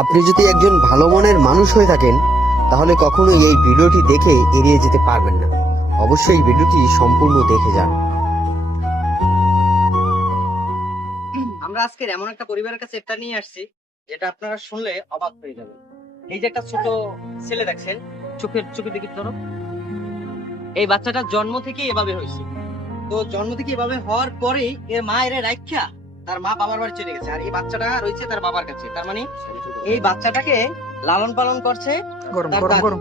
আপনি যদি একজন ভালো মনের মানুষ হয়ে থাকেন তাহলে কখনোই এই ভিডিওটি দেখে এড়িয়ে যেতে পারবেন না। অবশ্যই ভিডিওটি সম্পূর্ণ দেখে যান। আমরা আজকের এমন একটা পরিবারের কাছে একটা নিয়ে আসছি যেটা আপনারা শুনলে অবাক হয়ে যাবেন। এই যে একটা ছোট ছেলে দেখছেন, চোখের দিকে ধরো, এই বাচ্চাটা জন্ম থেকে এভাবে হয়েছে। তো জন্ম থেকে এভাবে হওয়ার পরেই এর মা এর রাইখা তার মা বাবার বাড়ি চলে গেছে, আর এই বাচ্চাটা রয়েছে তার বাবার কাছে। তার মানে এই বাচ্চাটাকে লালন পালন করছে তার দাদু।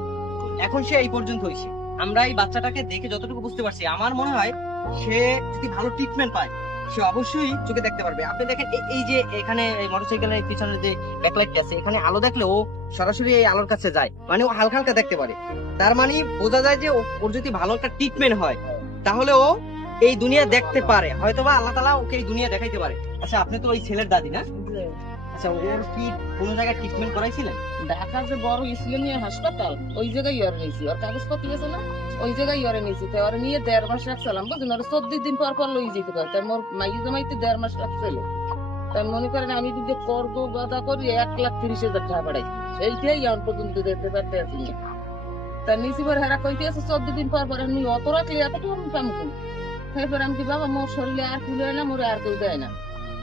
এখন সে এই পর্যন্ত হয়েছে। আমরা এই বাচ্চাটাকে দেখে যতটুকু বুঝতে পারছি, আমার মনে হয় সে যদি ভালো ট্রিটমেন্ট পায় সে অবশ্যই চোখে দেখতে পারবে। আপনি দেখেন এই যে এখানে মোটরসাইকেলের পিছনে যে ব্যাকলাইট আছে, এখানে আলো দেখলে ও সরাসরি এই আলোর কাছে যায়, মানে ও হালকা হালকা দেখতে পারে। তার মানে বোঝা যায় যে ওর যদি ভালো একটা ট্রিটমেন্ট হয় তাহলে ও এই দুনিয়া দেখতে পারে, হয়তোবা আল্লাহ তাআলা ওকে এই দুনিয়া দেখাইতে পারে। আচ্ছা, আপনি তো ওই ছেলের দাদি না? আচ্ছা, ওর কি কোন জায়গায় ট্রিটমেন্ট করাইছিলেন? ঢাকা যে বড় ইসলামিয়া হাসপাতাল, ওই জায়গায় ইয়ে নিয়েছি। ওর কাগজপত্র আছে না, ওই জায়গায় ইয়ে নিয়েছি। তো ওর নিয়ে 1.5 মাস রাখছিলাম, বুঝলেন? ওর 14 দিন পর পর লই যেতে পারে। তাই মোর মাইয়ে জামাইতে 1.5 মাস রাখছিল। তাই মনে করেন আমি যদি করবো বাধা করি 1,30,000 টাকা বাড়াই, সেইটাই এখন পর্যন্ত দেখতে পারতে আছি না। তার নিচে পর হেরা কইতে আছে 14 দিন পর পর আমি অত রাখলে এত কাম করি। এরপর আমি কি বাবা মোর শরীরে আর কুলে না, মোরে আর কেউ দেয় না।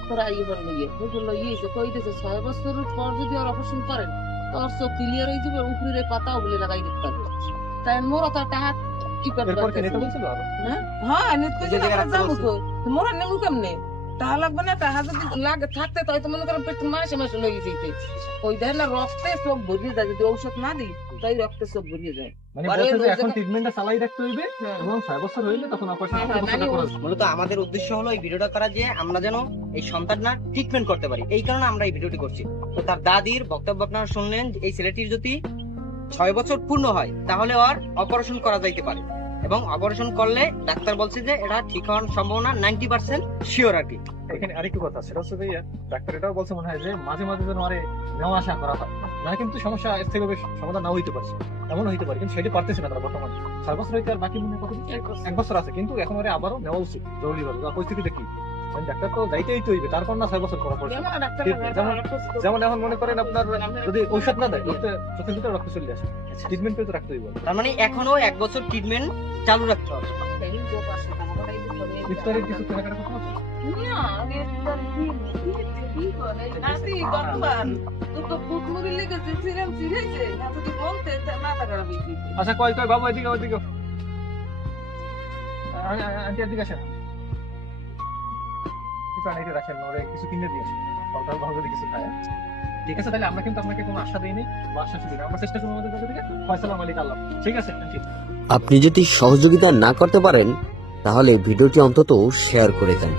তোরা ইয়ে করে লইয়ে ওইগুলো ইয়েছে কইতেছে 6 বছরের পর যদি ওর অপারেশন করেন তোর চোখ ক্লিয়ার হয়ে যাবে, উপরে পাতাও বলে লাগাই দিতে পারবে। তাই মোর তো টাকা কি করতে হ্যাঁ নিত কইছে যাবো তো মোর নেমু কেমনে টাকা লাগবে না? টাকা যদি লাগে থাকতে তো হয়তো মনে করেন পেট মাসে মাসে লই যেতে। ওই দেয় না রক্তে চোখ ভরিয়ে যায়, যদি ঔষধ না দিই তাই রক্তে চোখ ভরিয়ে যায়। মানে বলছে যে এখন ট্রিটমেন্টটা চালাই রাখতে হইবে এবং 6 বছর হইলে তখন অপারেশন করতে হবে। মূলত আমাদের উদ্দেশ্য হলো এই ভিডিওটা করা যে আমরা যেন এই সন্তানটা ট্রিটমেন্ট করতে পারি, এই কারণে আমরা এই ভিডিওটি করছি। তো তার দাদির বক্তব্য আপনারা শুনলেন, এই ছেলেটির যদি 6 বছর পূর্ণ হয় তাহলে আর অপারেশন করা যাইতে পারে, এবং অপারেশন করলে ডাক্তার বলছে যে এটা ঠিক হওয়ার সম্ভাবনা 90% শিওর আর কি। এখানে আরেকটু কথা, সেটা হচ্ছে যে ডাক্তার এটাও বলছে মনে হয় যে মাঝে মাঝে যেন আরে নেওয়া আসা করা হয় না, কিন্তু সমস্যা স্থায়ীভাবে সমাধান না হইতে পারছে, এমন হইতে পারে, কিন্তু সেটা পারতেছে না তারা বর্তমানে। 6 বছর হইতে আর বাকি মনে হয় 1 বছর আছে, কিন্তু এখন আবারও নেওয়া উচিত জরুরি ভাবে। পরিস্থিতি দেখি ডাক্তার তো যাইতেই তো হইবে, তারপর না 6 বছর করা পড়ছে। যেমন এখন মনে করেন আপনার যদি ঔষধ না দেয় চোখের ভিতরে রক্ত চলে আসে, ট্রিটমেন্ট করে তো রাখতে হইবে। তার মানে এখনো 1 বছর ট্রিটমেন্ট চালু রাখতে হবে। ইফতারের কিছু কেনাকাটা করতে হবে। আচ্ছা কয় বাবু এদিকে আন্টি এদিকে আসেন, একটু রাখেন, ওরে কিছু কিনে দিয়ে সকাল ভালো যদি কিছু খায়। ঠিক আছে, তাহলে আমরা কিন্তু আপনাকে কোনো আশা দিইনি বা আশ্বাস দিই না, আমরা চেষ্টা করবো আমাদের থেকে ফয়সালা মালিক আল্লাহ। ঠিক আছে আন্টি? আপনি যদি সহযোগিতা না করতে পারেন তাহলে ভিডিওটি অন্তত শেয়ার করে দেন।